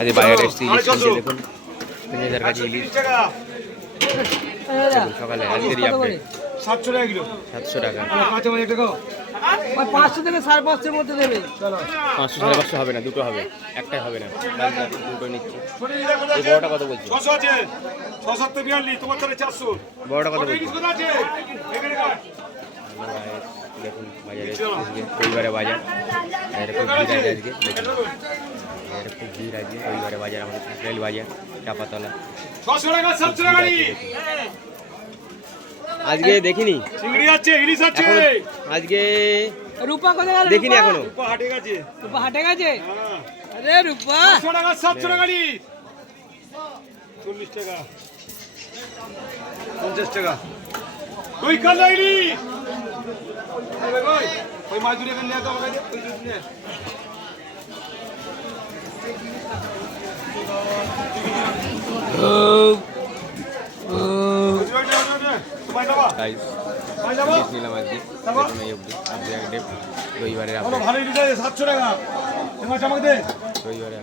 আজ বাজারে এসেছি ইলিশ কিনতে, দেখুন 3000 কাছে ইলিশ দেখুন সকালে আজকেরই আপডেট 700 টাকা কিলো। 700 টাকা। কাঁচা মাছ একটা খাও। ওই 500 থেকে 550 এর মধ্যে দেবে। চলো 500 550 হবে না, দুটো হবে, একটাই হবে না, দুটো নিচ্ছি। এই বড়টা কত বলছি? 600 আছে 642 তোমার তাহলে 400। বড়টা কত বলছি? ইলিশ কত আছে এখানে কাট। দেখুন বাজারে আজকে রবিবারে বাজার, বাজারে খুব ভিড় আছে আজকে, দেখুন বাজারে খুব ভিড় আছে রবিবারে বাজার, আমাদের রেল বাজার চাপাতলা। 600 টাকা 700 টাকা গাড়ি। আজকে দেখিনি, চিংড়ি আছে, ইলিশ আছে। আজকে রূপা কোথায় গেল? দেখিনি এখনো। রূপা হাটে গেছে। রূপা হাটে গেছে? হ্যাঁ। আরে রূপা 600 টাকা 700 টাকা গাড়ি। 40 টাকা 50 টাকা। ওই কালাইনি আরে ভাই ওই মাছ দুটো এখানে নিয়ে তো আমাকে ওই দুটো নিয়ে গাইস ইলিশ নিলাম আজকে, দেখুন এই অবধি আজকে রবিবারে ভালো ইলিশ আছে 700 টাকা। এই মাছ আমাকে দে। রবিবারে